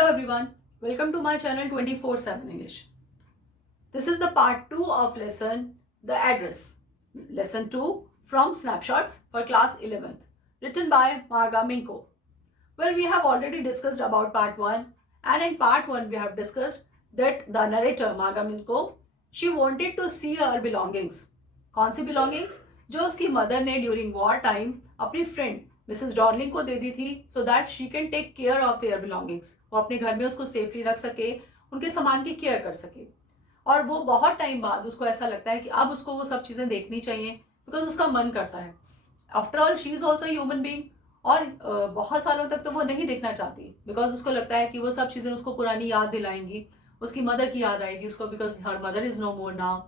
Hello everyone, welcome to my channel 24/7 English. This is the part 2 of lesson The Address. Lesson 2 from Snapshots for class 11th, written by Marga Minko. Well, we have already discussed about part 1, and in part 1 we have discussed that the narrator Marga Minko, she wanted to see her belongings. कौन सी belongings? जो उसकी mother ने during war time अपनी friend Mrs Darling को दे दी थी so that she can take care of their belongings. वो अपने घर में उसको सेफली रख सके, उनके सामान की केयर कर सके। और वो बहुत टाइम बाद उसको ऐसा लगता है कि अब उसको वो सब चीज़ें देखनी चाहिए बिकॉज उसका मन करता है। After all she is also human being, और बहुत सालों तक तो वो नहीं देखना चाहती बिकॉज उसको लगता है कि वो सब चीज़ें उसको पुरानी याद दिलाएंगी, उसकी मदर की याद आएगी उसको because her mother is no more now.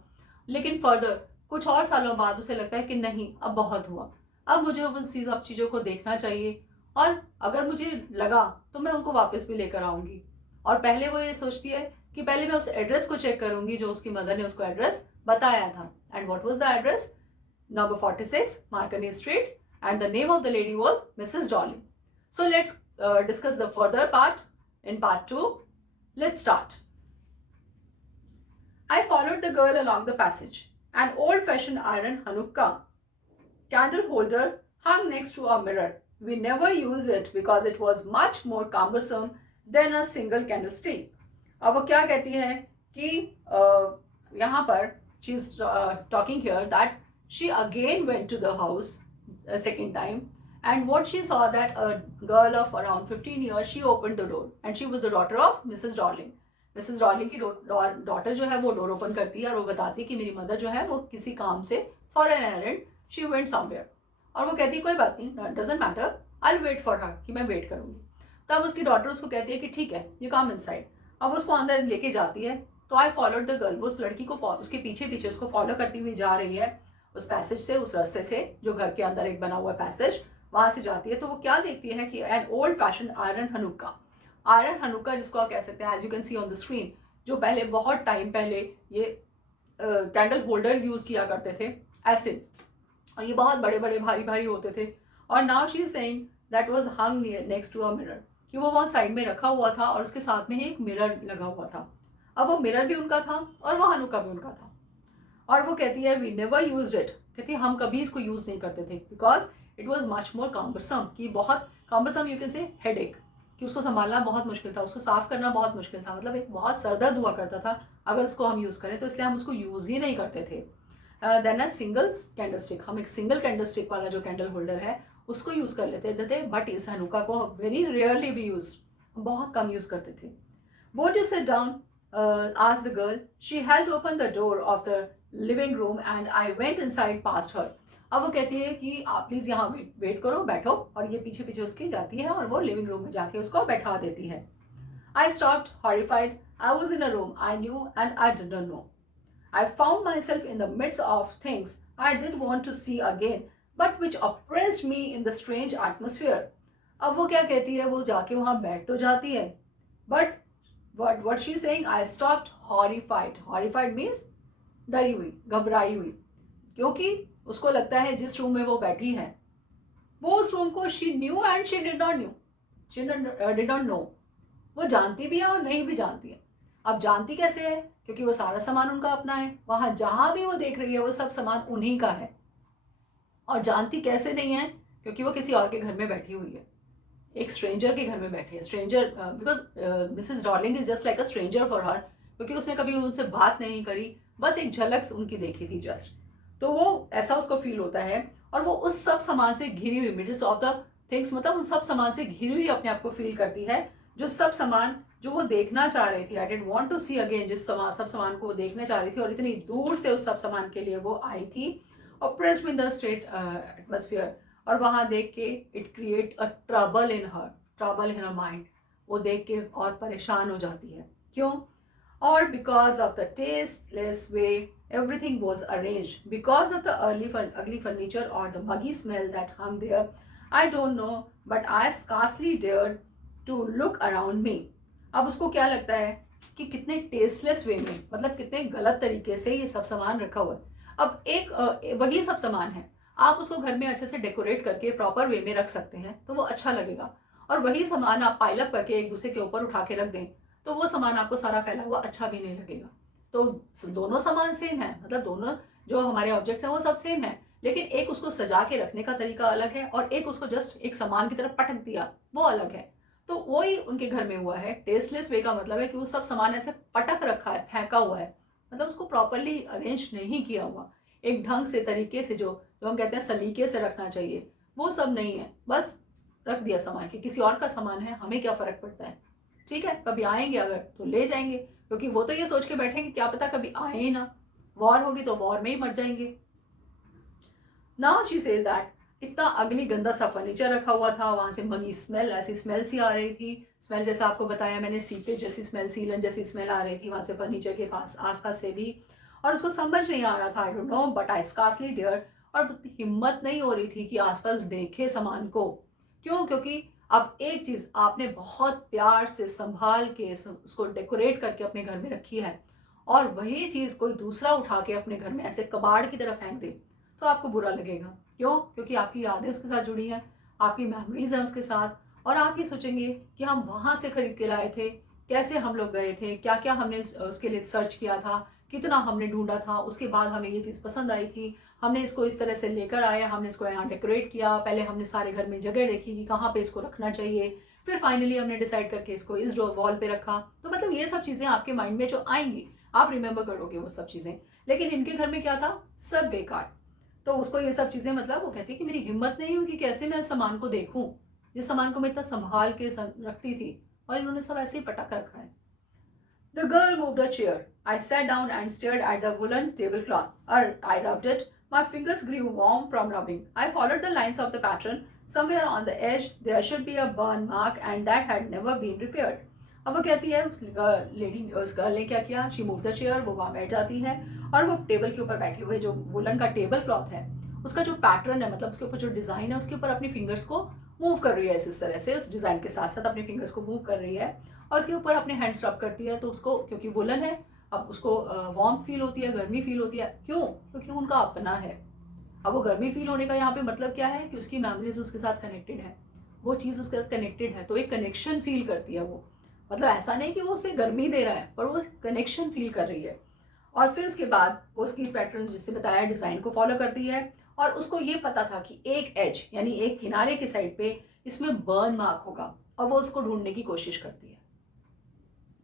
लेकिन फर्दर कुछ और सालों बाद उसे लगता है कि नहीं, अब बहुत हुआ, अब मुझे उन सब चीज़ों को देखना चाहिए, और अगर मुझे लगा तो मैं उनको वापस भी लेकर आऊँगी। और पहले वो ये सोचती है कि पहले मैं उस एड्रेस को चेक करूँगी जो उसकी मदर ने उसको एड्रेस बताया था। And what was the address? Number 46 मार्कनी street, and the name of the lady was Mrs. Dolly. So let's discuss the further part in part 2. Let's start. I followed the girl along the passage. An old-fashioned iron Hanukkah candle holder hung next to a mirror. We never used it because it was much more cumbersome than a single candlestick. अब वो क्या कहती है कि यहाँ पर she is talking here that she again went to the house a second time, and what she saw that a girl of around 15 years, she opened the door and she was the daughter of Mrs. Darling. Mrs Darling की daughter जो है वो door open करती है और वो बताती है कि मेरी मदर जो है वो किसी काम से for an errand she went somewhere. और वो कहती है कोई बात नहीं, doesn't matter, I will wait for her, कि मैं वेट करूँगी। तब उसकी डॉटर उसको कहती है कि ठीक है, यू कम इनसाइड। अब उसको अंदर लेके जाती है तो आई फॉलोड द गर्ल, वो उस लड़की को उसके पीछे पीछे उसको फॉलो करती हुई जा रही है उस पैसेज से, उस रास्ते से जो घर के अंदर एक बना हुआ पैसेज, वहां से जाती है। तो वो क्या देखती है कि an old fashion iron Hanukkah, iron Hanukkah जिसको आप कह सकते हैं, as you can see on the screen, जो पहले बहुत टाइम पहले ये कैंडल होल्डर यूज किया करते थे ऐसे, और ये बहुत बड़े बड़े भारी भारी होते थे। और now she is saying that was hung next to a mirror, कि वो वहाँ साइड में रखा हुआ था और उसके साथ में ही एक मिरर लगा हुआ था। अब वो मिरर भी उनका था और वो हनुक्का भी उनका था। और वो कहती है वी नेवर यूज्ड इट, कहती है हम कभी इसको यूज नहीं करते थे because it was much more cumbersome, कि बहुत cumbersome, you can say headache, कि उसको संभालना बहुत मुश्किल था, उसको साफ करना बहुत मुश्किल था, मतलब एक बहुत सरदर्द हुआ करता था अगर उसको हम यूज़ करें, तो इसलिए हम उसको यूज़ ही नहीं करते थे। Then a single candlestick, हम एक सिंगल कैंडल स्टिक वाला जो कैंडल होल्डर है उसको यूज़ कर लेते थे, बट इस हनुका को वेरी रेयरली भी यूज, बहुत कम यूज़ करते थे। Won't you sit down? Asked the girl. She held open the door of the living room and I went inside past her. अब वो कहती है कि आप प्लीज़ यहाँ वेट करो, बैठो, और ये पीछे पीछे उसकी जाती है और वो लिविंग रूम में जाके उसको बैठा देती है। I stopped, horrified. I was in a room I knew and I didn't know. I found myself in the midst of things I didn't want to see again, but which oppressed me in the strange atmosphere. अब वो क्या कहती है, वो जाके वहाँ बैठ तो जाती है, but what she's saying, I stopped horrified. Horrified means डरी हुई, घबराई हुई, क्योंकि उसको लगता है जिस रूम में वो बैठी है वो उस रूम को she knew and she did not knew, she did not know, वो जानती भी है और नहीं भी जानती है। अब जानती कैसे है? क्योंकि वो सारा सामान उनका अपना है, वहां जहां भी वो देख रही है वो सब सामान उन्हीं का है। और जानती कैसे नहीं है? क्योंकि वो किसी और के घर में बैठी हुई है, एक स्ट्रेंजर के घर में बैठी है। Stranger because Mrs Darling is just like a stranger for her, क्योंकि उसने कभी उनसे बात नहीं करी, बस एक झलक उनकी देखी थी जस्ट, तो वो ऐसा उसको फील होता है। और वो उस सब सामान से घिरी हुई, मिडस्ट ऑफ द थिंग्स, मतलब उन सब सामान से घिरी हुई अपने आप को फील करती है, जो सब सामान जो वो देखना चाह रही थी, I didn't want to see again, जिस सब सामान को वो देखना चाह रही थी और इतनी दूर से उस सब सामान के लिए वो आई थी, oppressed in the straight atmosphere. और वहाँ देख के it create a trouble in her mind, वो देख के और परेशान हो जाती है। क्यों? और because of the tasteless way everything was arranged, because of the ugly furniture or the muggy smell that hung there, I don't know, but I scarcely dared to look around me. अब उसको क्या लगता है कि कितने tasteless वे में, मतलब कितने गलत तरीके से ये सब सामान रखा हुआ है। अब एक वही सब सामान है, आप उसको घर में अच्छे से डेकोरेट करके प्रॉपर वे में रख सकते हैं तो वो अच्छा लगेगा, और वही सामान आप पाइल अप करके एक दूसरे के ऊपर उठा के रख दें, तो वो सामान आपको सारा फैला हुआ अच्छा भी नहीं लगेगा। तो दोनों सामान सेम है, मतलब दोनों जो हमारे ऑब्जेक्ट्स हैं वो सब सेम है, लेकिन एक उसको सजा के रखने का तरीका अलग है और एक उसको जस्ट एक सामान की तरफ पटक दिया, वो अलग है। तो वही उनके घर में हुआ है। टेस्टलेस वे का मतलब है कि वो सब सामान ऐसे पटक रखा है, फेंका हुआ है, मतलब उसको प्रॉपरली अरेंज नहीं किया हुआ, एक ढंग से तरीके से, जो जो हम कहते हैं सलीके से रखना चाहिए, वो सब नहीं है। बस रख दिया सामान कि किसी और का सामान है, हमें क्या फ़र्क पड़ता है, ठीक है, कभी आएंगे अगर तो ले जाएंगे, क्योंकि वो तो ये सोच के बैठेंगे क्या पता कभी आए ही ना, वॉर होगी तो वॉर में ही मर जाएंगे। नाउ शी सेज दैट इतना अगली गंदा सा फर्नीचर रखा हुआ था, वहां से मंगी स्मेल, ऐसी स्मेल सी आ रही थी, स्मेल जैसा आपको बताया मैंने, सीपेज जैसी स्मेल, सीलन जैसी स्मेल आ रही थी वहां से, फर्नीचर के पास आसपास से भी। और उसको समझ नहीं आ रहा था, I don't know but I scarcely dare, और हिम्मत नहीं हो रही थी कि आसपास देखे सामान को। क्यों? क्योंकि अब एक चीज आपने बहुत प्यार से संभाल के उसको डेकोरेट करके अपने घर में रखी है, और वही चीज कोई दूसरा उठा के अपने घर में ऐसे कबाड़ की तरफ फेंक दे, तो आपको बुरा लगेगा। क्यों? क्योंकि आपकी यादें उसके साथ जुड़ी हैं, आपकी मेमोरीज हैं उसके साथ, और आप ये सोचेंगे कि हम वहाँ से खरीद के लाए थे, कैसे हम लोग गए थे, क्या क्या हमने उसके लिए सर्च किया था, कितना हमने ढूंढा था, उसके बाद हमें ये चीज़ पसंद आई थी, हमने इसको इस तरह से लेकर आए, हमने इसको यहाँ डेकोरेट किया, पहले हमने सारे घर में जगह देखी कि कहाँ पे इसको रखना चाहिए, फिर फाइनली हमने डिसाइड करके इसको इस वॉल पे रखा। तो मतलब ये सब चीज़ें आपके माइंड में जो आएंगी, आप रिमेंबर करोगे वो सब चीज़ें। लेकिन इनके घर में क्या था? सब बेकार। तो उसको ये सब चीज़ें, मतलब वो कहती है कि मेरी हिम्मत नहीं हुई कि कैसे मैं सामान को देखूं, जिस सामान को मैं इतना संभाल के रखती थी, और इन्होंने सब ऐसे ही पटक रखा है। The girl moved a chair. I sat down and stared at the woolen tablecloth. I rubbed it. My fingers grew warm from rubbing. I followed the lines of the pattern. Somewhere on the edge, there should be a burn mark, and that had never been repaired. अब वो कहती है, उस girl ने क्या किया? She move the chair, वो वहाँ बैठ जाती है, और वो टेबल के ऊपर बैठे हुए जो वुलन का टेबल क्लॉथ है, उसका जो पैटर्न है, मतलब उसके ऊपर जो डिज़ाइन है, उसके ऊपर अपनी फिंगर्स को मूव कर रही है, इस तरह से उस डिज़ाइन के साथ साथ अपनी फिंगर्स को मूव कर रही है, और उसके ऊपर अपने हैंड्स रब करती है। तो उसको, क्योंकि वुलन है, अब उसको वार्म फील होती है, गर्मी फील होती है। क्यों? क्योंकि उनका अपना है। अब वो गर्मी फील होने का यहाँ पे मतलब क्या है कि उसकी मेमोरीज उसके साथ कनेक्टेड है, वो चीज़ उसके साथ कनेक्टेड है, तो एक कनेक्शन फील करती है वो। मतलब ऐसा नहीं कि वो उसे गर्मी दे रहा है, पर वो कनेक्शन फील कर रही है। और फिर उसके बाद वो उसकी पैटर्न जिससे बताया डिज़ाइन को फॉलो करती है, और उसको ये पता था कि एक एज यानी एक किनारे के साइड पे इसमें बर्न मार्क होगा, और वो उसको ढूंढने की कोशिश करती है।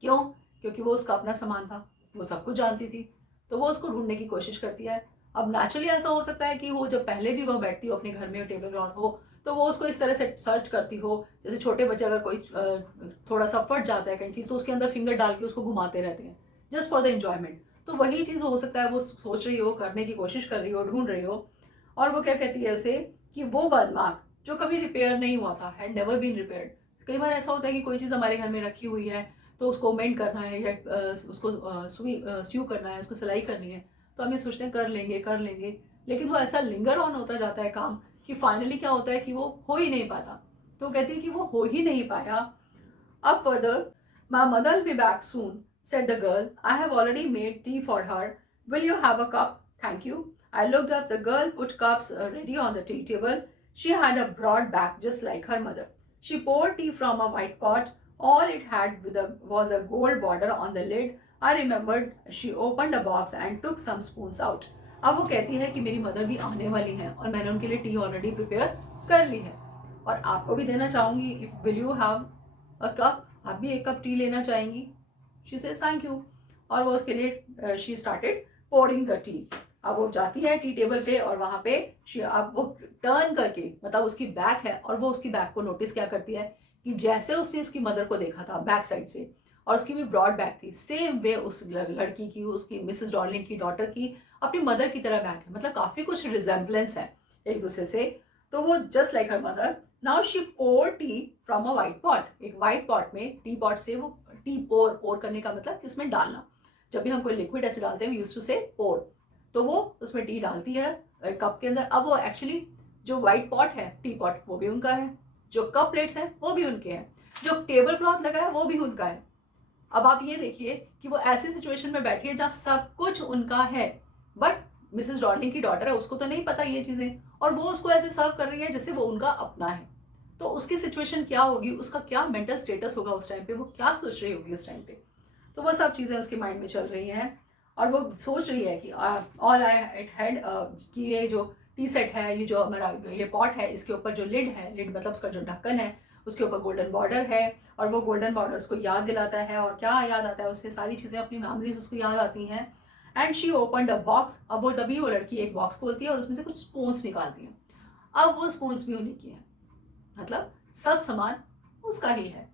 क्यों? क्योंकि वो उसका अपना सामान था, वो सब कुछ जानती थी, तो वो उसको ढूंढने की कोशिश करती है। अब नेचुरली ऐसा हो सकता है कि वो जब पहले भी वह बैठती हो अपने घर में टेबल क्लॉथ हो, तो वो उसको इस तरह से सर्च करती हो, जैसे छोटे बच्चे अगर कोई थोड़ा सा फट जाता है कहीं चीज़, तो उसके अंदर फिंगर डाल के उसको घुमाते रहते हैं जस्ट फॉर द इंजॉयमेंट। तो वही चीज़ हो सकता है वो सोच रही हो, करने की कोशिश कर रही हो, ढूंढ रही हो। और वो क्या कहती है उसे कि वो बर्न मार्क जो कभी रिपेयर नहीं हुआ था, हैड नेवर बीन रिपेयर्ड। कई बार ऐसा होता है कि कोई चीज़ हमारे घर में रखी हुई है, तो उसको मेंट करना है, या उसको स्यू करना है, उसको सिलाई करनी है, तो हम ये सोचते हैं कर लेंगे, लेकिन वो ऐसा लिंगर ऑन होता जाता है काम, कि फाइनली क्या होता है कि वो हो ही नहीं पाता। तो कहती है कि वो हो ही नहीं पाया। अब further, my mother will be back soon, said the girl. I have already made tea for her. Will you have a cup? Thank you. I looked up. The girl put cups ready on the tea table. She had a broad back just like her mother. She poured tea from a white pot. All it had was a gold border on the lid. I remembered she opened a box and took some spoons out. अब वो कहती है कि मेरी mother भी आने वाली हैं, और मैंने उनके लिए टी ऑलरेडी प्रिपेयर कर ली है, और आपको भी देना चाहूँगी। If will you have a cup? आप भी एक कप टी लेना चाहेंगी? शी सेज थैंक यू, और वो उसके लिए she started pouring the T. अब वो जाती है टी टेबल पे, और वहाँ पे अब वो टर्न करके, मतलब उसकी बैक है, और वो उसकी बैक को नोटिस क्या करती है कि जैसे उसने उसकी मदर को देखा था बैक साइड से, और उसकी भी ब्रॉड बैक थी, सेम वे उस लड़की की, उसकी मिसेस डॉर्लिंग की डॉटर की अपनी मदर की तरह बैक है, मतलब काफ़ी कुछ रिजेम्बलेंस है एक दूसरे से। तो वो just like her mother. Now she pour tea from a white pot. एक वाइट पॉट में, टी पॉट से वो टी पोर करने का मतलब कि उसमें डालना। जब भी हम कोई लिक्विड ऐसे डालते हैं, वी यूज्ड टू से पोर, तो वो उसमें टी डालती है कप के अंदर। अब वो एक्चुअली जो वाइट पॉट है, टी पॉट, वो भी उनका है, जो कप प्लेट्स हैं वो भी उनके हैं, जो टेबल क्लॉथ लगा है वो भी उनका है। अब आप ये देखिए कि वो ऐसी सिचुएशन में बैठी है जहाँ सब कुछ उनका है, बट मिसेस डॉर्लिंग की डॉटर है, उसको तो नहीं पता ये चीज़ें, और वो उसको ऐसे सर्व कर रही है जैसे वो उनका अपना है। तो उसकी सिचुएशन क्या होगी, उसका क्या मेंटल स्टेटस होगा उस टाइम पे, वो क्या सोच रही होगी उस टाइम पे। तो वो सब चीज़ें उसके माइंड में चल रही हैं और वो सोच रही है कि ऑल आई इट हैड कि ये जो टी सेट है, ये जो हमारा ये पॉट है, इसके ऊपर जो लिड है, लिड मतलब उसका जो ढक्कन है, उसके ऊपर गोल्डन बॉर्डर है और वो गोल्डन बॉर्डर उसको याद दिलाता है। और क्या याद आता है उससे, सारी चीज़ें, अपनी मेमोरीज उसको याद आती हैं। And she opened a box. अब वो तभी वो लड़की एक बॉक्स खोलती है और उसमें से कुछ स्पून्स निकालती है। अब वो स्पून्स भी उन्हीं की है, मतलब सब सामान उसका ही है।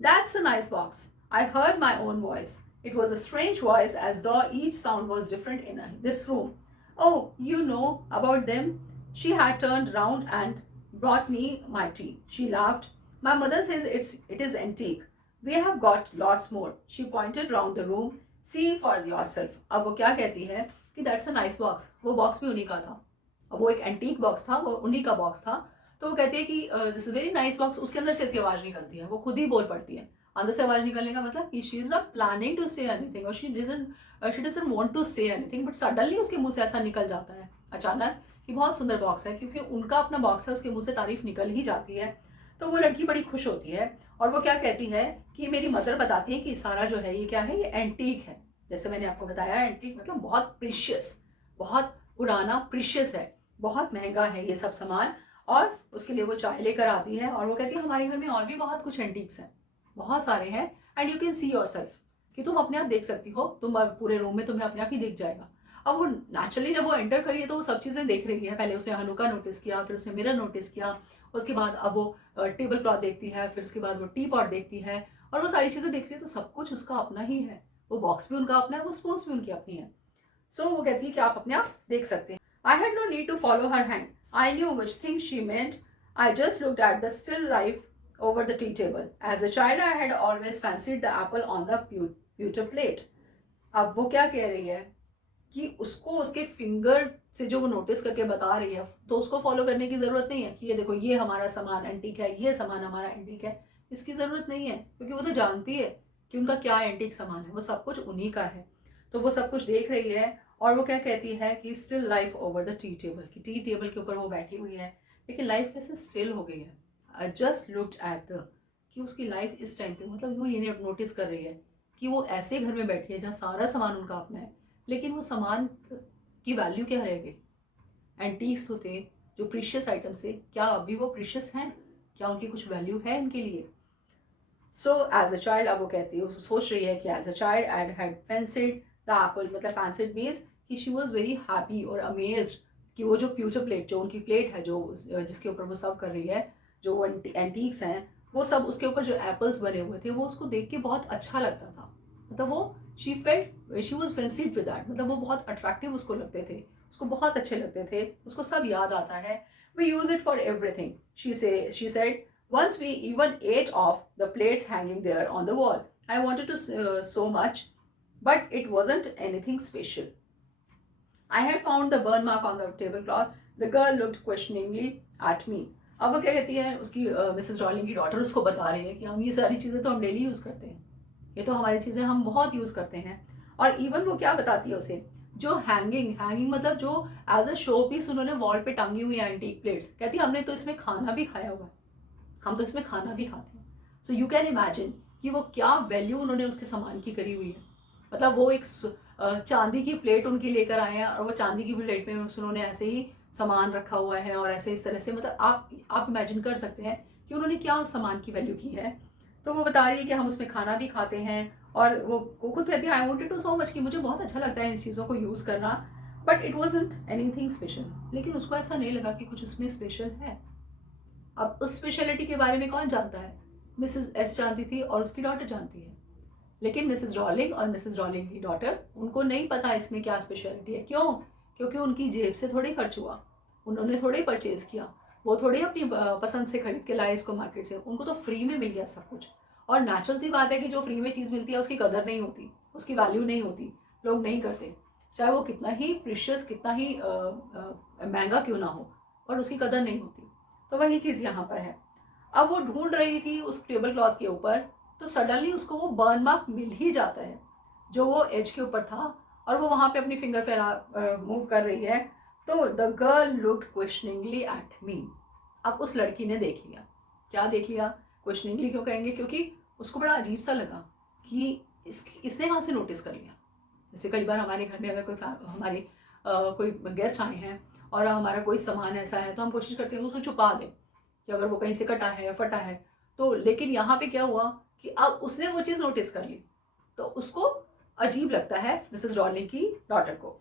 That's a nice box. I heard my own voice. It was a strange voice, as though each sound was different in this room. Oh, you know about them? She had turned round and brought me my tea. She laughed. My mother says it is antique. We have got lots more. She pointed round the room. See for yourself. अब वो क्या कहती है कि that's a nice box. वो box भी उन्हीं का था। अब वो एक एंटीक बॉक्स था, वो उन्हीं का बॉक्स था। तो वो कहती है कि this is very nice box. उसके अंदर से ऐसी आवाज़ निकलती है, वो खुद ही बोल पड़ती है। अंदर से आवाज़ निकलने का मतलब कि she is not planning to say anything और she doesn't want to say anything, but suddenly उसके मुंह से ऐसा निकल जाता है अचानक कि बहुत सुंदर बॉक्स है, क्योंकि उनका अपना बॉक्स है, उसके मुंह से तारीफ निकल ही जाती है। तो वो लड़की बड़ी खुश होती है और वो क्या कहती है कि मेरी मदर बताती है कि सारा जो है ये क्या है, ये एंटीक है। जैसे मैंने आपको बताया, एंटीक मतलब बहुत प्रीशियस, बहुत पुराना, प्रीशियस है, बहुत महंगा है ये सब सामान। और उसके लिए वो चाय लेकर आती है और वो कहती है हमारे घर में और भी बहुत कुछ एंटीक्स हैं, बहुत सारे हैं, and you can see your self, कि तुम अपने आप देख सकती हो, तुम पूरे रूम में तुम्हें अपने आप ही दिख जाएगा। अब वो नेचुरली जब वो एंटर करी है तो वो सब चीज़ें देख रही है। पहले उसने हनुका नोटिस किया, फिर उसने मिरर नोटिस किया, उसके बाद अब वो टेबल क्लॉथ देखती है, फिर उसके बाद वो टी पॉट देखती है और वो सारी चीज़ें देख रही है। तो सब कुछ उसका अपना ही है, वो बॉक्स भी उनका अपना है, वो स्पून्स भी उनकी अपनी है। सो वो कहती है कि आप अपने आप देख सकते हैं। I had no need to follow her hand. I knew which thing she meant. I just looked at the still life over the tea table. As a child, I had always fancied the apple on the pewter plate. अब वो क्या कह रही है कि उसको उसके finger से जो वो नोटिस करके बता रही है, तो उसको फॉलो करने की ज़रूरत नहीं है कि ये देखो ये हमारा सामान एंटीक है, ये सामान हमारा एंटीक है। इसकी ज़रूरत नहीं है, क्योंकि वो तो जानती है कि उनका क्या एंटीक सामान है, वो सब कुछ उन्हीं का है। तो वो सब कुछ देख रही है और वो क्या कहती है कि still life over the tea table, कि टी टेबल के ऊपर वो बैठी हुई है, लेकिन लाइफ कैसे स्टिल हो गई है। आई जस्ट लुक्ड एट द, कि उसकी लाइफ इस टाइम पे, मतलब वो ये नोटिस कर रही है कि वो ऐसे घर में बैठी है जहाँ सारा सामान उनका अपना है, लेकिन वो सामान की वैल्यू क्या रह गई। एंटीक्स होते, जो प्रीशियस आइटम्स थे, क्या अभी वो प्रीशियस हैं, क्या उनकी कुछ वैल्यू है इनके लिए। सो एज अ चाइल्ड, अब वो कहती है, सोच रही है कि as a child I had fancied the apple, मतलब फेंसिड मीन्स कि शी वॉज वेरी हैप्पी और अमेज्ड कि वो जो फ्यूचर प्लेट, जो उनकी प्लेट है, जो जिसके ऊपर वो सर्व कर रही है, जो वो एंटीक्स हैं, वो सब उसके ऊपर जो एप्पल्स बने हुए थे, वो उसको देख के बहुत अच्छा लगता था। मतलब वो शी वॉज फेंसिड विद दैट, मतलब वो बहुत अट्रैक्टिव उसको लगते थे, उसको बहुत अच्छे लगते थे, उसको सब याद आता है। We use it for everything, she said. Once we even ate off the plates hanging there on the wall. I wanted to so much, but it wasn't anything special. I had found the burn mark on the tablecloth. The girl looked questioningly at me. अब वो क्या कहती है, उसकी Mrs rolling की daughter उसको बता रही है कि हम ये सारी चीज़ें तो हम डेली यूज़ करते हैं, ये तो हमारी चीज़ें हम बहुत यूज़ करते हैं। और इवन वो क्या बताती है उसे, जो हैंगिंग मतलब जो एज अ शो पीस उन्होंने वॉल पे टांगी हुई है एंटीक प्लेट्स, कहती है हमने तो इसमें खाना भी खाया हुआ है, हम तो इसमें खाना भी खाते हैं। सो यू कैन इमेजिन कि वो क्या वैल्यू उन्होंने उसके सामान की करी हुई है। मतलब वो एक चांदी की प्लेट उनकी लेकर आए हैं और वो चांदी की प्लेट में उन्होंने ऐसे ही सामान रखा हुआ है और ऐसे इस तरह से, मतलब आप इमेजिन कर सकते हैं कि उन्होंने क्या उस सामान की वैल्यू की है। तो वो बता रही है कि हम उसमें खाना भी खाते हैं और वो खुद कहती है I wanted to so much, कि मुझे बहुत अच्छा लगता है इन चीज़ों को यूज़ करना, but it wasn't anything special. लेकिन उसको ऐसा नहीं लगा कि कुछ उसमें स्पेशल है। अब उस स्पेशलिटी के बारे में कौन जानता है, मिसेस एस जानती थी और उसकी डॉटर जानती है, लेकिन मिसेस रॉलिंग और मिसेस रॉलिंग की डॉटर, उनको नहीं पता इसमें क्या स्पेशलिटी है। क्यों? क्योंकि उनकी जेब से थोड़ी खर्च हुआ, उन्होंने थोड़े परचेज किया, वो थोड़ी अपनी पसंद से खरीद के लाए इसको मार्केट से, उनको तो फ्री में मिल गया सब कुछ। और नेचुरल सी बात है कि जो फ्री में चीज़ मिलती है उसकी कदर नहीं होती, उसकी वैल्यू नहीं होती, लोग नहीं करते, चाहे वो कितना ही प्रीशियस, कितना ही महंगा क्यों ना हो, और उसकी कदर नहीं होती। तो वही चीज़ यहाँ पर है। अब वो ढूंढ रही थी उस टेबल क्लॉथ के ऊपर, तो सडनली उसको वो बर्न मार्क मिल ही जाता है जो वो एज के ऊपर था, और वो वहाँ पे अपनी फिंगर फैला मूव कर रही है। तो the girl looked questioningly at me. अब उस लड़की ने देख लिया। क्या देख लिया? क्वेश्चनिंगली क्यों कहेंगे? क्योंकि उसको बड़ा अजीब सा लगा कि इसने कहाँ से नोटिस कर लिया। जैसे कई बार हमारे घर में अगर हमारे कोई गेस्ट आए हैं और हमारा कोई सामान ऐसा है तो हम कोशिश करते हैं उसको छुपा दें कि अगर वो कहीं से कटा है या फटा है तो। लेकिन यहाँ पे क्या हुआ कि अब उसने वो चीज़ नोटिस कर ली, तो उसको अजीब लगता है मिसेस रॉलिंग की डॉटर को।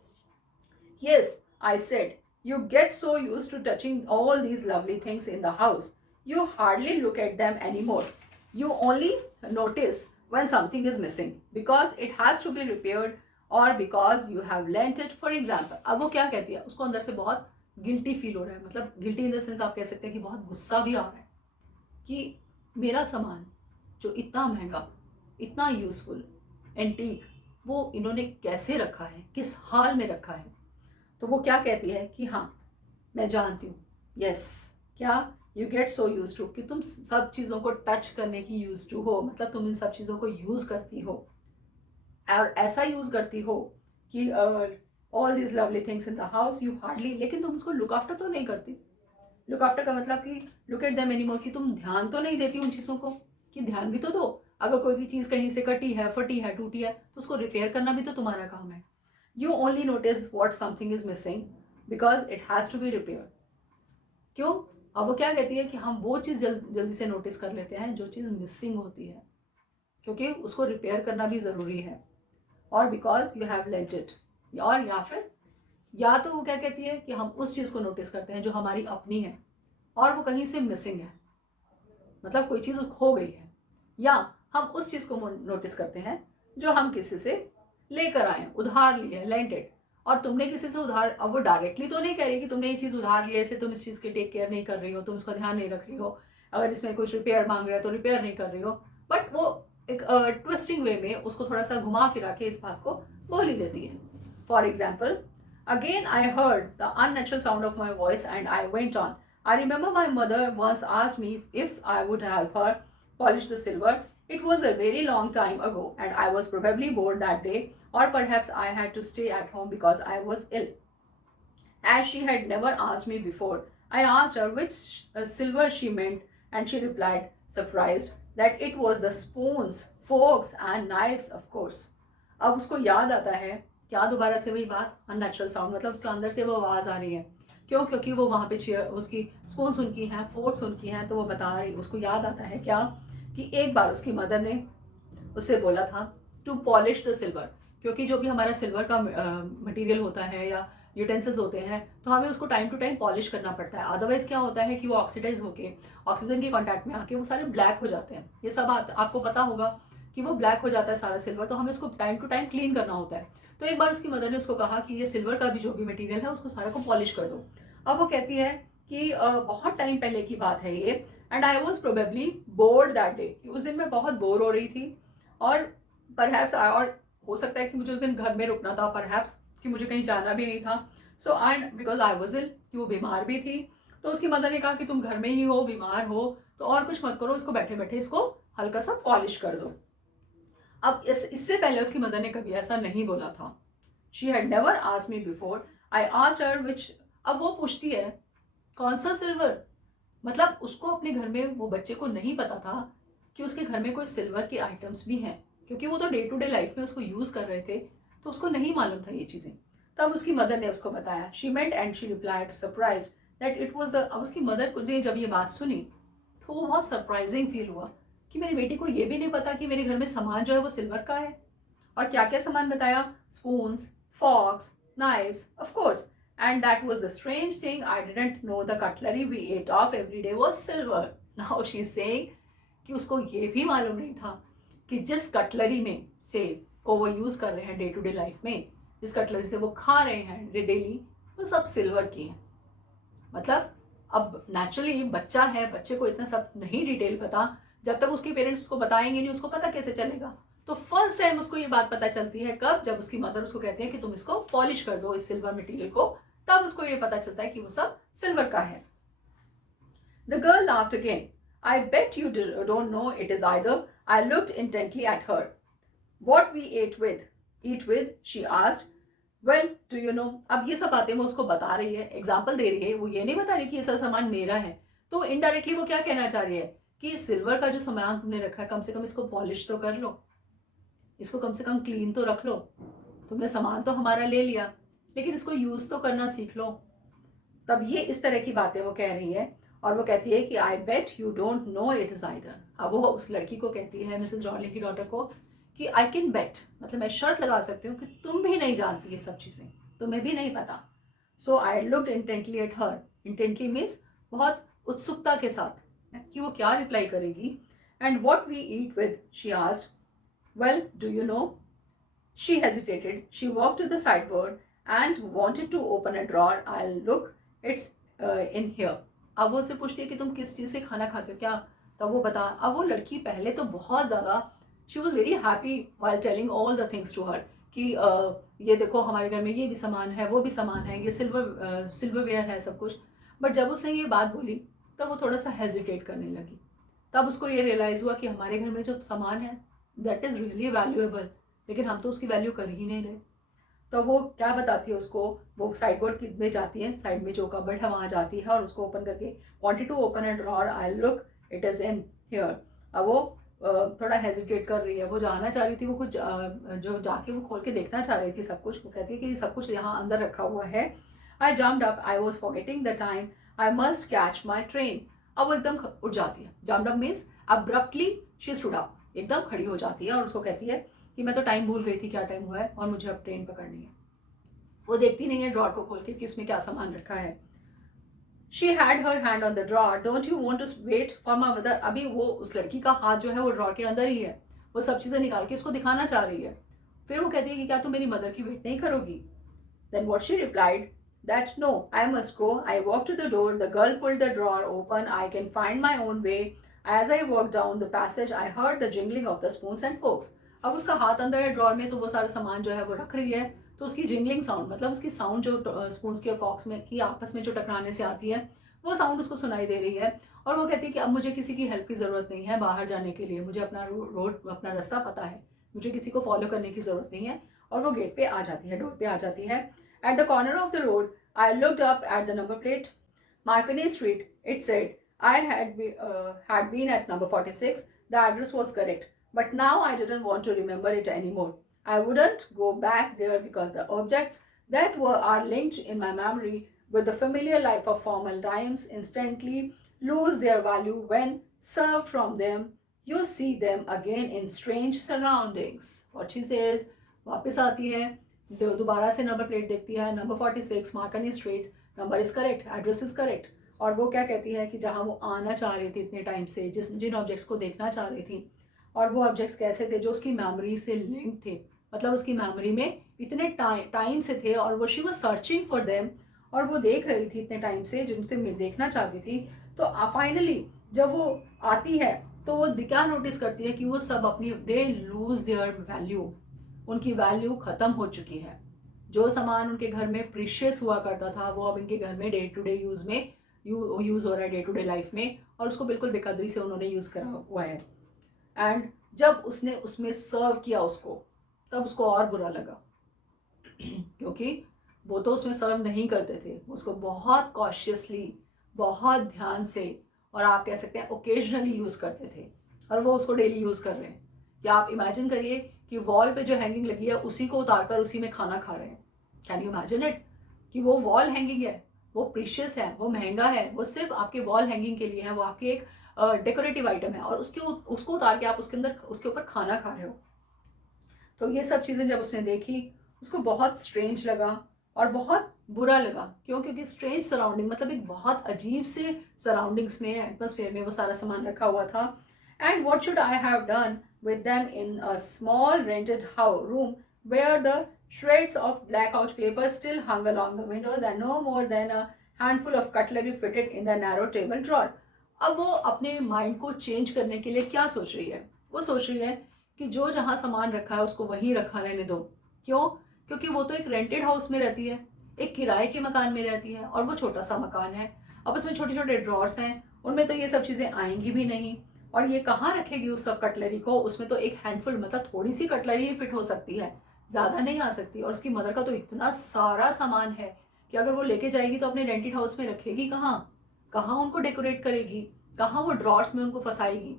Yes, I said, you get so used to touching all these lovely things in the house. You hardly look at them anymore. You only notice when something is missing because it has to be repaired or because you have lent it, for example. अब वो क्या कहती है? उसको अंदर से बहुत guilty feel हो रहा है, मतलब गिल्टी इन द सेंस आप कह सकते हैं कि बहुत गुस्सा भी आ रहा है कि मेरा सामान जो इतना महंगा, इतना यूजफुल, एंटीक, वो इन्होंने कैसे रखा है, किस हाल में रखा है। तो वो क्या कहती है कि हाँ मैं जानती हूँ। यस, क्या? You get so use to, कि तुम सब चीज़ों को टच करने की यूज टू हो, मतलब तुम इन सब चीज़ों को यूज़ करती हो और ऐसा यूज़ करती हो कि all this lovely things in the house you hardly, लेकिन तुम उसको लुक आफ्टर तो नहीं करती। लुक आफ्टर का मतलब कि लुक एट देम एनीमोर, कि तुम ध्यान तो नहीं देती उन चीज़ों को, कि ध्यान भी तो दो। अगर कोई भी चीज़ कहीं से कटी है, फटी है, टूटी है तो उसको रिपेयर करना भी तो तुम्हारा काम है। You only notice what something is missing because it has to be repaired. क्यों? अब वो क्या कहती है कि हम वो चीज़ जल्दी से नोटिस कर लेते हैं जो चीज़ मिसिंग होती है, क्योंकि उसको रिपेयर करना भी ज़रूरी है, और because you have lent it. और या फिर या तो वो क्या कहती है कि हम उस चीज़ को नोटिस करते हैं जो हमारी अपनी है और वो कहीं से मिसिंग है, मतलब कोई चीज़ खो गई है, या हम उस चीज़ को नोटिस करते हैं जो हम किसी से लेकर आए, उधार लिए, लेंटेड। और तुमने किसी से उधार, अब वो डायरेक्टली तो नहीं कह रही कि तुमने ये चीज़ उधार ली है, ऐसे तुम इस चीज़ की टेक केयर नहीं कर रही हो, तुम उसका ध्यान नहीं रख रही हो, अगर इसमें कुछ रिपेयर मांग रहा है तो रिपेयर नहीं कर रही हो, बट वो एक ट्विस्टिंग वे में उसको थोड़ा सा घुमा फिरा के इस बात को बोल ही देती है। For example, again I heard the unnatural sound of my voice and I went on. I remember my mother once asked me if I would help her polish the silver. It was a very long time ago, and I was probably bored that day, or perhaps I had to stay at home because I was ill. As she had never asked me before, I asked her which silver she meant, and she replied, surprised, that it was the spoons, forks, and knives, of course. अब उसको याद आता है क्या दोबारा से वही बात, अननेचुरल साउंड, मतलब उसके अंदर से वो आवाज़ आ रही है। क्यों? क्योंकि वो वहाँ पे चेयर, उसकी स्पून्स उनकी हैं, फोर्क्स उनकी हैं, तो वो बता रही, उसको याद आता है क्या कि एक बार उसकी मदर ने उससे बोला था टू पॉलिश द सिल्वर, क्योंकि जो भी हमारा सिल्वर का मटेरियल होता है या यूटेंसिल्स होते हैं तो हमें उसको टाइम टू टाइम पॉलिश करना पड़ता है, अदरवाइज क्या होता है कि वो ऑक्सीडाइज होके ऑक्सीजन के कॉन्टैक्ट में आके वो सारे ब्लैक हो जाते हैं। ये सब आपको पता होगा कि वो ब्लैक हो जाता है सारा सिल्वर, तो हमें उसको टाइम टू टाइम क्लीन करना होता है। तो एक बार उसकी मदर ने उसको कहा कि ये सिल्वर का भी जो भी मटेरियल है उसको सारा को पॉलिश कर दो। अब वो कहती है कि बहुत टाइम पहले की बात है ये, and I was probably board that day, उस दिन मैं बहुत बोर हो रही थी, और परहैप्स, और हो सकता है कि मुझे उस दिन घर में रुकना था, परहैप्स कि मुझे कहीं जाना भी नहीं था। So and because I was ill, कि वो बीमार भी थी, तो उसकी मदर ने कहा कि तुम घर में ही हो, बीमार हो, तो और कुछ मत करो, इसको बैठे बैठे इसको हल्का सा पॉलिश कर दो। अब इससे पहले उसकी मदर ने कभी ऐसा नहीं बोला था। She had never asked me before, I asked her which. अब वो पूछती है कौन सा सिल्वर, मतलब उसको अपने घर में, वो बच्चे को नहीं पता था कि उसके घर में कोई सिल्वर के आइटम्स भी हैं, क्योंकि वो तो डे टू डे लाइफ में उसको यूज़ कर रहे थे, तो उसको नहीं मालूम था ये चीज़ें। तब उसकी मदर ने उसको बताया। She meant and she replied surprise that it was the. अब उसकी मदर ने जब ये बात सुनी तो वो बहुत सरप्राइजिंग फील हुआ कि मेरी बेटी को ये भी नहीं पता कि मेरे घर में सामान जो है वो सिल्वर का है। और क्या क्या सामान बताया? Spoons, forks, knives, of course. And that was the strange thing. I didn't know the cutlery we ate off every day was silver. Now she's saying कि उसको ये भी मालूम नहीं था कि जिस कटलरी में से को वो यूज़ कर रहे हैं डे टू डे लाइफ में, जिस कटलरी से वो खा रहे हैं डेली, वो सब सिल्वर की हैं। मतलब अब नेचुरली बच्चा है, बच्चे को इतना सब नहीं डिटेल पता, जब तक उसके पेरेंट्स उसको बताएंगे नहीं, उसको पता कैसे चलेगा। तो फर्स्ट टाइम उसको ये बात पता चलती है कब? जब उसकी मदर उसको कहती है कि तुम इसको पॉलिश कर दो, इस सिल्वर मटेरियल को, तब उसको ये पता चलता है कि वो सब सिल्वर का है। The girl laughed again. I bet you don't know it is either. I looked intently at her. What we ate with? Eat with? She asked. Well, do you know? अब ये सब बातें वो उसको बता रही है, एग्जाम्पल दे रही है, वो ये नहीं बता रही कि ये सब सामान मेरा है। तो इनडायरेक्टली वो क्या कहना चाह रही है कि सिल्वर का जो सामान तुमने रखा है कम से कम इसको पॉलिश तो कर लो, इसको कम से कम क्लीन तो रख लो। तुमने सामान तो हमारा ले लिया, लेकिन इसको यूज़ तो करना सीख लो। तब ये इस तरह की बातें वो कह रही है, और वो कहती है कि I bet you don't know it is either. अब वो उस लड़की को कहती है, मिसेस रॉलिंग की डॉटर को, कि आई कैन बेट, मतलब मैं शर्त लगा सकती हूँ कि तुम भी नहीं जानती ये सब चीज़ें, तुम्हें भी नहीं पता। So I looked intently at her. Intently means बहुत उत्सुकता के साथ कि वो क्या रिप्लाई करेगी। And what we eat with, she asked. Well, do you know? She hesitated. She walked to the sideboard and wanted to open a drawer. I'll look. It's in here. अब वो उससे पूछती है कि तुम किस चीज़ से खाना खाते हो क्या, तब वो बता। अब वो लड़की पहले तो बहुत ज़्यादा, she was very happy while telling all the things to her कि ये देखो हमारे घर में ये भी सामान है, वो भी सामान है, ये सिल्वरवेयर है, सब कुछ। बट जब उसने ये बात बोली तब वो थोड़ा सा हेजिटेट करने लगी। तब उसको ये रियलाइज़ हुआ कि हमारे घर में जो सामान है दैट इज़ रियली वैल्यूएबल, लेकिन हम तो उसकी वैल्यू कर ही नहीं रहे। तो वो क्या बताती है उसको, वो साइड बोर्ड में जाती है, साइड में जो कबर्ड है वहाँ जाती है और उसको ओपन करके, wanted to open and drawer, I look it is in here. अब वो थोड़ा हेजिटेट कर रही है, वो जाना चाह रही थी, वो कुछ जो जाके वो खोल के देखना चाह रही थी सब कुछ। वो कहती है कि सब कुछ यहाँ अंदर रखा हुआ है। आई jumped up, I was forgetting the time, I must catch my train. अब वो एकदम उठ जाती है। Jumped up means abruptly she stood up, एकदम खड़ी हो जाती है और उसको कहती है कि मैं तो टाइम भूल गई थी, क्या टाइम हुआ है, और मुझे अब ट्रेन पकड़नी है। वो देखती नहीं है ड्रॉर को खोल के कि उसमें क्या सामान रखा है। She had her hand on the drawer, don't you want to wait for my mother. अभी वो उस लड़की का हाथ जो है वो ड्रॉर के अंदर ही है, वो सब चीज़ें निकाल के उसको दिखाना चाह रही है। फिर वो कहती है कि क्या तुम मेरी मदर की वेट नहीं करोगी। Then what she replied, that no, I must go. I walked to the door. The girl pulled the drawer open. I can find my own way. As I walked down the passage, I heard the jingling of the spoons and forks. अब उसका हाथ अंदर है drawer में, तो वो सारा सामान जो है वो रख रही है, तो उसकी जिंगलिंग साउंड, मतलब उसकी साउंड जो स्पून्स के फॉक्स में की आपस में जो टकराने से आती है, वो साउंड उसको सुनाई दे रही है। और वो कहती है कि अब मुझे किसी की हेल्प की ज़रूरत नहीं है बाहर जाने के लिए, मुझे अपना रोड अपना रास्ता पता है, मुझे किसी को फॉलो करने की ज़रूरत नहीं है। और वो गेट पे आ जाती है, डोर पे आ जाती है। At the corner of the road, I looked up at the number plate. Marconi Street, it said. I had been at number 46. The address was correct. But now I didn't want to remember it anymore. I wouldn't go back there because the objects that are linked in my memory with the familiar life of formal times instantly lose their value when served from them. You see them again in strange surroundings. What she says, वापस आती है, दोबारा से number plate देखती है, number 46 मार्कनी street, number is correct, address is correct. और वो क्या कहती है कि जहाँ वो आना चाह रही थी इतने टाइम से, जिन ऑब्जेक्ट्स को देखना चाह रही थी, और वो ऑब्जेक्ट्स कैसे थे, जो उसकी मेमोरी से लिंक थे, मतलब उसकी मेमोरी में इतने टाइम से थे, और वो she was searching for them, और वो देख रही थी इतने टाइम से, जिनसे देखना चाहती थी। तो फाइनली जब वो आती है तो वो क्या नोटिस करती है कि वो सब अपनी, दे लूज देयर वैल्यू, उनकी वैल्यू ख़त्म हो चुकी है। जो सामान उनके घर में प्रीशियस हुआ करता था वो अब इनके घर में डे टू डे यूज़ में यूज़ हो रहा है, डे टू डे लाइफ में, और उसको बिल्कुल बेकदरी से उन्होंने यूज़ करा हुआ है। एंड जब उसने उसमें सर्व किया उसको, तब उसको और बुरा लगा क्योंकि वो तो उसमें सर्व नहीं करते थे, उसको बहुत कॉशियसली, बहुत ध्यान से, और आप कह सकते हैं ओकेजनली यूज़ करते थे, और वो उसको डेली यूज़ कर रहे हैं। या आप इमेजिन करिए कि वॉल पे जो हैंगिंग लगी है उसी को उतार कर उसी में खाना खा रहे हैं। कैन यू इमेजिन इट, कि वो वॉल हैंगिंग है, वो प्रीशियस है, वो महंगा है, वो सिर्फ आपके वॉल हैंगिंग के लिए है, वो आपकी एक डेकोरेटिव आइटम है, और उसको उतार के आप उसके अंदर उसके ऊपर खाना खा रहे हो। तो ये सब चीज़ें जब उसने देखी, उसको बहुत स्ट्रेंज लगा और बहुत बुरा लगा। क्यों? क्योंकि स्ट्रेंज सराउंडिंग, मतलब एक बहुत अजीब से सराउंडिंग्स में, एटमोसफेयर में वो सारा सामान रखा हुआ था। And what should I have done with them in a small rented room where the shreds of blackout paper still hung along the windows and no more than a handful of cutlery fitted in the narrow table drawer. अब वो अपने mind को change करने के लिए क्या सोच रही है? वो सोच रही है कि जो जहाँ सामान रखा है उसको वहीं रखा रहने दो। क्यों? क्योंकि वो तो एक रेंटेड हाउस में रहती है, एक किराए के मकान में रहती है, और वो छोटा सा मकान है। अब उसमें छोटे छोटे ड्रॉर्स हैं, उनमें तो ये सब चीज़ें आएंगी भी नहीं, और ये कहाँ रखेगी उस सब कटलरी को? उसमें तो एक हैंडफुल, मतलब थोड़ी सी कटलरी ही फिट हो सकती है, ज़्यादा नहीं आ सकती। और उसकी मदर का तो इतना सारा सामान है कि अगर वो लेके जाएगी तो अपने रेंटेड हाउस में रखेगी कहाँ? कहाँ उनको डेकोरेट करेगी, कहाँ वो ड्रॉर्स में उनको फंसाएगी।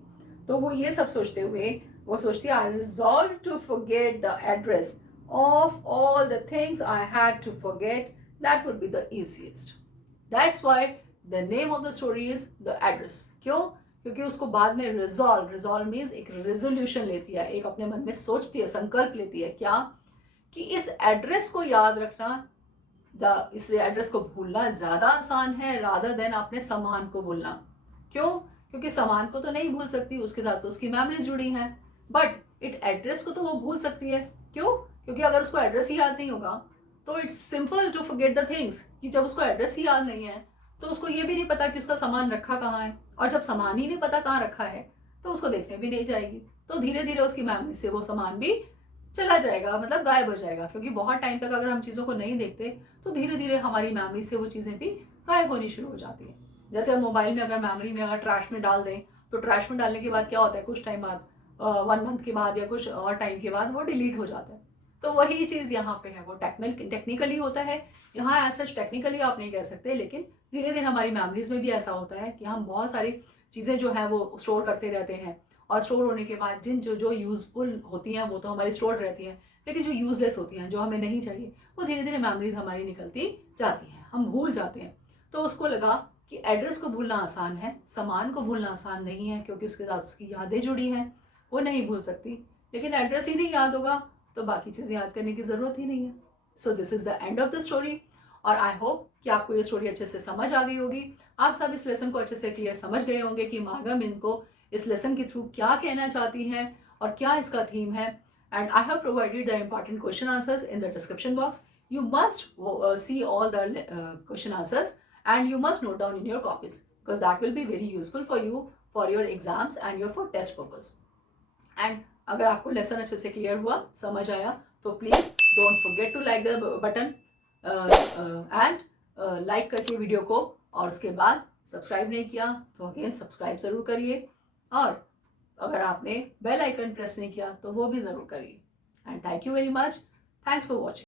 तो वो ये सब सोचते हुए वो सोचती है, I resolve to forget the address of all the things I had to forget, that would be the easiest. That's why the name of the story is the address. क्यों? क्योंकि उसको बाद में रिजॉल्व मीन्स एक resolution लेती है, एक अपने मन में सोचती है, संकल्प लेती है, क्या कि इस एड्रेस को याद रखना, इस एड्रेस को भूलना ज़्यादा आसान है रादर देन अपने सामान को भूलना। क्यों? क्योंकि सामान को तो नहीं भूल सकती, उसके साथ तो उसकी मेमोरीज जुड़ी हैं, बट इट एड्रेस को तो वो भूल सकती है। क्यों? क्योंकि अगर उसको एड्रेस ही याद नहीं होगा तो it's simple to forget the things, कि जब उसको एड्रेस ही याद नहीं है तो उसको ये भी नहीं पता कि उसका सामान रखा कहाँ है, और जब सामान ही नहीं पता कहाँ रखा है तो उसको देखने भी नहीं जाएगी, तो धीरे धीरे उसकी मेमोरी से वो सामान भी चला जाएगा, मतलब गायब हो जाएगा। क्योंकि बहुत टाइम तक अगर हम चीज़ों को नहीं देखते तो धीरे धीरे हमारी मेमोरी से वो चीज़ें भी गायब होनी शुरू हो जाती हैं। जैसे हम मोबाइल में अगर मेमोरी में अगर ट्रैश में डाल दें तो ट्रैश में डालने के बाद क्या होता है, कुछ टाइम बाद 1 मंथ के बाद या कुछ और टाइम के बाद वो डिलीट हो जाता है। तो वही चीज़ यहाँ पे है, वो टेक्निकली होता है। यहाँ ऐसा टेक्निकली आप नहीं कह सकते, लेकिन धीरे धीरे हमारी मेमोरीज में भी ऐसा होता है कि हम बहुत सारी चीज़ें जो है वो स्टोर करते रहते हैं, और स्टोर होने के बाद जिन जो जो यूज़फुल होती हैं वो तो हमारी स्टोर रहती हैं, लेकिन जो यूज़लेस होती हैं, जो हमें नहीं चाहिए, वो धीरे धीरे मेमोरीज हमारी निकलती जाती हैं, हम भूल जाते हैं। तो उसको लगा कि एड्रेस को भूलना आसान है, सामान को भूलना आसान नहीं है, क्योंकि उसके साथ उसकी यादें जुड़ी हैं, वो नहीं भूल सकती। लेकिन एड्रेस ही नहीं याद होगा तो बाकी चीज़ें याद करने की ज़रूरत ही नहीं है। So this is the end of the story. और आई होप कि आपको ये स्टोरी अच्छे से समझ आ गई होगी, आप सब इस लेसन को अच्छे से क्लियर समझ गए होंगे कि मार्गम इनको इस लेसन के थ्रू क्या कहना चाहती हैं और क्या इसका थीम है। And I have provided the important question answers in the description box. You must see all the question answers, and you must note down in your copies, because that will be very useful for you for your exams and your for test purpose. And अगर आपको lesson अच्छे से clear हुआ, समझ आया, तो please don't forget to like the button and like करके video को, और उसके बाद सब्सक्राइब नहीं किया तो अगेन सब्सक्राइब ज़रूर करिए, और अगर आपने बेल आइकन प्रेस नहीं किया तो वो भी ज़रूर करिए। And thank you very much, thanks for watching.